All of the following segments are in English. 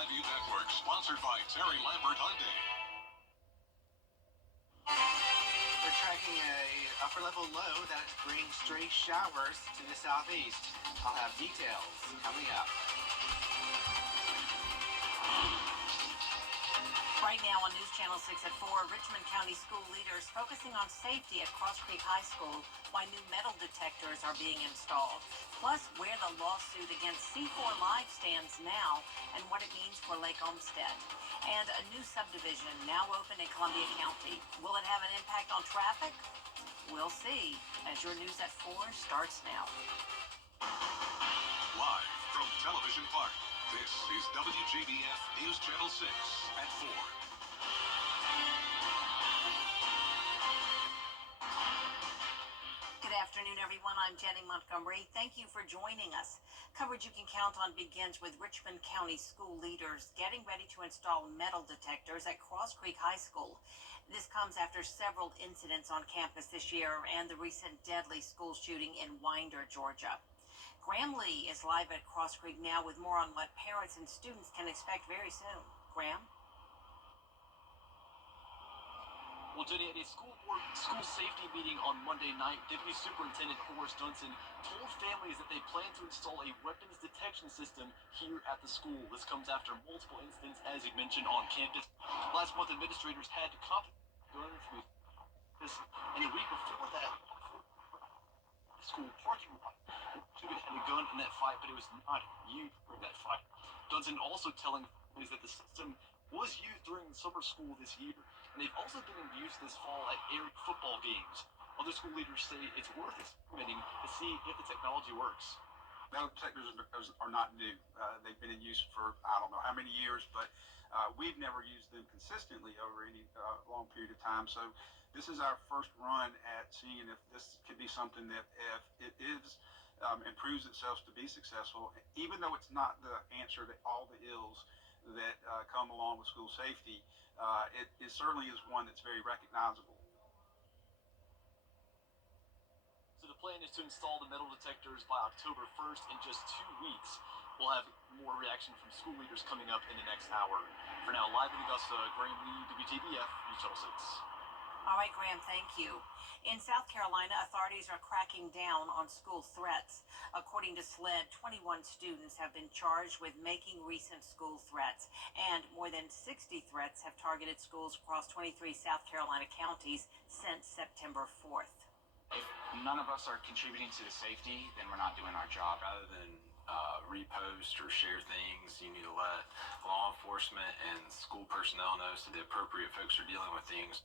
WJBF Network, sponsored by Terry Lambert Hyundai. We're tracking a upper level low that brings stray showers to the southeast. I'll have details coming up. Right now on News Channel 6 at 4, Richmond County school leaders focusing on safety at Cross Creek High School, why new metal detectors are being installed, plus where the lawsuit against C4 Live stands now and what it means for Lake Olmsted. And a new subdivision now open in Columbia County. Will it have an impact on traffic? We'll see as your News at 4 starts now. Live from Television Park, this is WJBF News Channel 6 at 4. Good afternoon, everyone. I'm Jenny Montgomery. Thank you for joining us. Coverage you can count on begins with Richmond County school leaders getting ready to install metal detectors at Cross Creek High School. This comes after several incidents on campus this year and the recent deadly school shooting in Winder, Georgia. Graham Lee is live at Cross Creek now with more on what parents and students can expect very soon. Graham? Well, Jenny, at a school safety meeting on Monday night, Deputy Superintendent Horace Dunson told families that they plan to install a weapons detection system here at the school. This comes after multiple incidents, as he mentioned, on campus. Last month, administrators had to confiscate guns from this, and a week before that, the school parking lot. Student had a gun in that fight, but it was not used during that fight. Dunson also telling families that the system was used during summer school this year, and they've also been in use this fall at area football games. Other school leaders say it's worth experimenting to see if the technology works. Metal detectors are not new. They've been in use for I don't know how many years, but we've never used them consistently over any long period of time. So this is our first run at seeing if this could be something that, if it is, improves itself to be successful, even though it's not the answer to all the ills that come along with school safety. It certainly is one that's very recognizable. So the plan is to install the metal detectors by October 1st. In just 2 weeks. We'll have more reaction from school leaders coming up in the next hour. For now, live in Augusta, Graham Lee, WJBF, News Channel 6. All right, Graham, thank you. In South Carolina, authorities are cracking down on school threats. According to SLED, 21 students have been charged with making recent school threats, and more than 60 threats have targeted schools across 23 South Carolina counties since September 4th. If none of us are contributing to the safety, then we're not doing our job. Rather than repost or share things, you need to let law enforcement and school personnel know so the appropriate folks are dealing with things.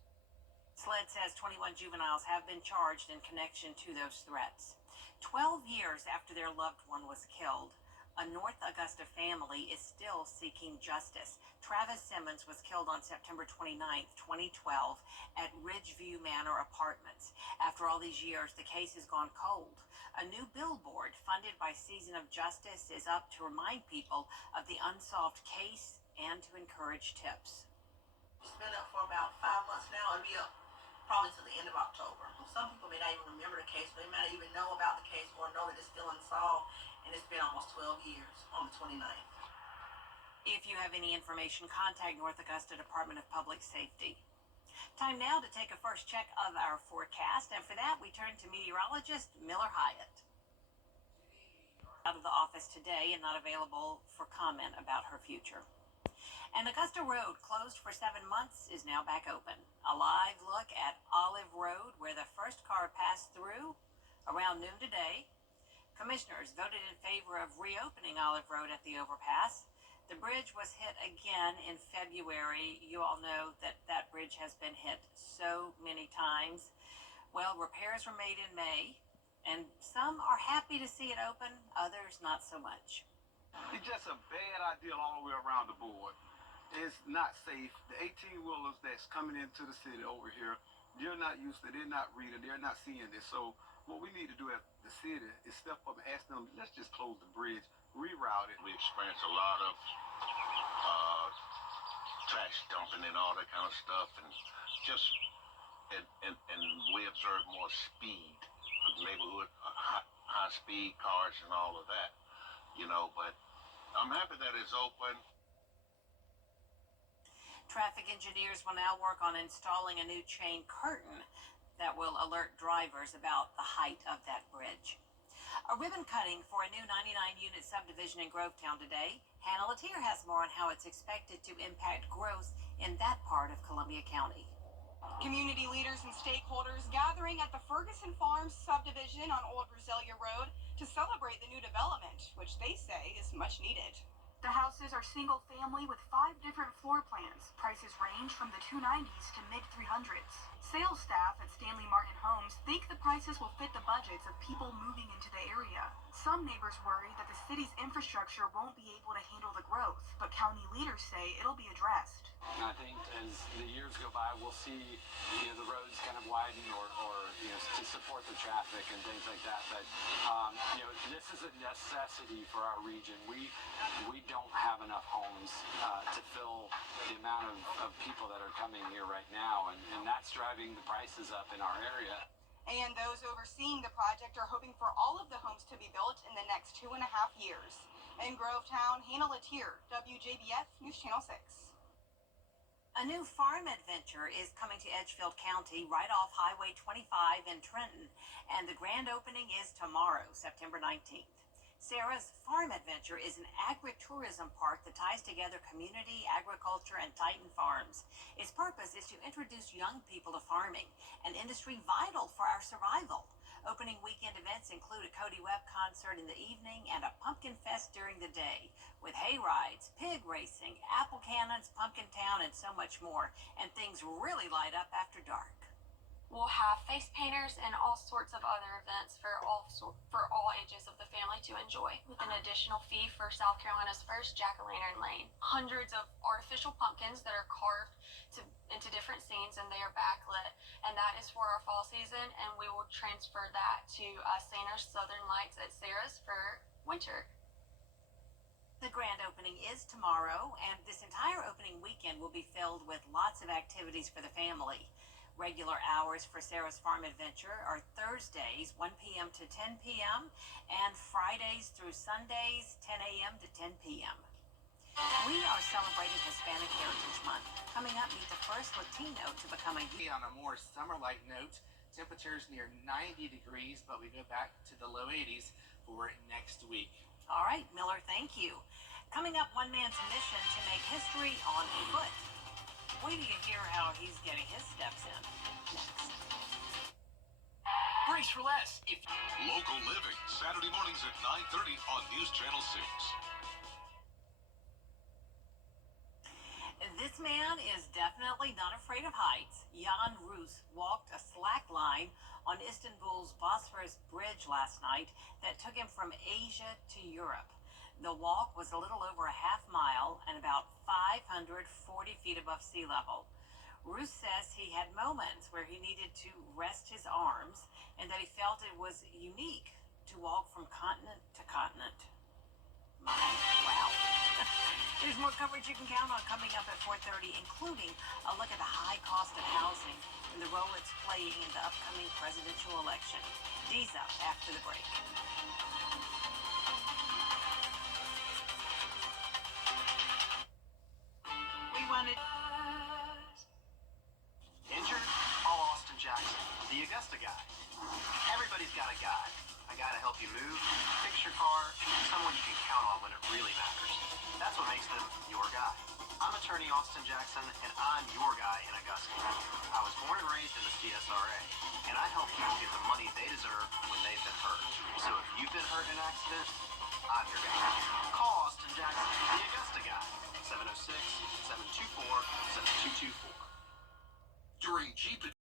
SLED says 21 juveniles have been charged in connection to those threats. 12 years after their loved one was killed, a North Augusta family is still seeking justice. Travis Simmons was killed on September 29, 2012 at Ridgeview Manor Apartments. After all these years, the case has gone cold. A new billboard funded by Season of Justice is up to remind people of the unsolved case and to encourage tips. It's been up for about 5 months now. It'll be up probably to the end of October. Some people may not even remember the case, but they might not even know about the case or know that it's still unsolved, and it's been almost 12 years on the 29th. If you have any information, contact North Augusta Department of Public Safety. Time now to take a first check of our forecast, and for that we turn to meteorologist Miller Hyatt. Out of the office today and not available for comment about her future. And Augusta Road, closed for 7 months, is now back open. A live look at Olive Road, where the first car passed through around noon today. Commissioners voted in favor of reopening Olive Road at the overpass. The bridge was hit again in February. You all know that that bridge has been hit so many times. Well, repairs were made in May, and some are happy to see it open, others not so much. It's just a bad idea all the way around the board. It's not safe. The 18-wheelers that's coming into the city over here, they're not used to it, they're not reading, they're not seeing this. So what we need to do as the city is step up and ask them, let's just close the bridge, reroute it. We experience a lot of trash dumping and all that kind of stuff, and just and we observe more speed for the neighborhood, high speed cars and all of that, you know. But I'm happy that it's open. Traffic engineers will now work on installing a new chain curtain that will alert drivers about the height of that bridge. A ribbon cutting for a new 99-unit subdivision in Grovetown today. Hannah Latier has more on how it's expected to impact growth in that part of Columbia County. Community leaders and stakeholders gathering at the Ferguson Farms subdivision on Old Roselia Road to celebrate the new development, which they say is much needed. The houses are single family with 5 different floor plans. Prices range from the 290s to mid 300s. Sales staff at Stanley Martin Homes think the prices will fit the budgets of people moving into the area. Some neighbors worry that the city's infrastructure won't be able to handle the growth, but county leaders say it'll be addressed. I think as the years go by, we'll see, the roads kind of widen or to support the traffic and things like that. But, this is a necessity for our region. We don't have enough homes to fill the amount of people that are coming here right now, and that's driving the prices up in our area. And those overseeing the project are hoping for all of the homes to be built in the next 2.5 years. In Grovetown, Hannah Latier, WJBF News Channel 6. A new farm adventure is coming to Edgefield County right off Highway 25 in Trenton, and the grand opening is tomorrow, September 19th. Sarah's Farm Adventure is an agritourism park that ties together community, agriculture, and Titan Farms. Its purpose is to introduce young people to farming, an industry vital for our survival. Opening weekend events include a Cody Webb concert in the evening and a pumpkin fest during the day, with hay rides, pig racing, apple cannons, pumpkin town, and so much more. And things really light up after dark. We'll have face painters and all sorts of other events for all ages of the family to enjoy, with an additional fee for South Carolina's first Jack-o'-lantern lane. Hundreds of artificial pumpkins that are carved into different scenes, and they are backlit, and that is for our fall season, and we will transfer that to Santa's Southern Lights at Sarah's for winter. The grand opening is tomorrow, and this entire opening weekend will be filled with lots of activities for the family. Regular hours for Sarah's Farm Adventure are Thursdays, 1 p.m. to 10 p.m., and Fridays through Sundays, 10 a.m. to 10 p.m. We are celebrating Hispanic Heritage Month. Coming up, meet the first Latino to become a... On a more summer-like note, temperatures near 90 degrees, but we go back to the low 80s for next week. All right, Miller, thank you. Coming up, one man's mission to make history on foot. Wait till you hear how he's getting his steps in. Next. Brace for less. Local Living, Saturday mornings at 9:30 on News Channel 6. This man is definitely not afraid of heights. Jan Roos walked a slack line on Istanbul's Bosphorus Bridge last night that took him from Asia to Europe. The walk was a little over a half mile and about 540 feet above sea level. Roos says he had moments where he needed to rest his arms and that he felt it was unique to walk from continent to continent. Wow. There's more coverage you can count on coming up at 4:30, including a look at the high cost of housing and the role it's playing in the upcoming presidential election. D's up after the break. Injured? Call Austin Jackson, the Augusta guy. Everybody's got a guy. A guy to help you move, fix your car, someone you can count on when it really matters. That's what makes them your guy. I'm attorney Austin Jackson, and I'm your guy in Augusta. I was born and raised in the CSRA, and I help people get the money they deserve when they've been hurt. So if you've been hurt in an accident, I'm your guy. Call Austin Jackson, the Augusta guy.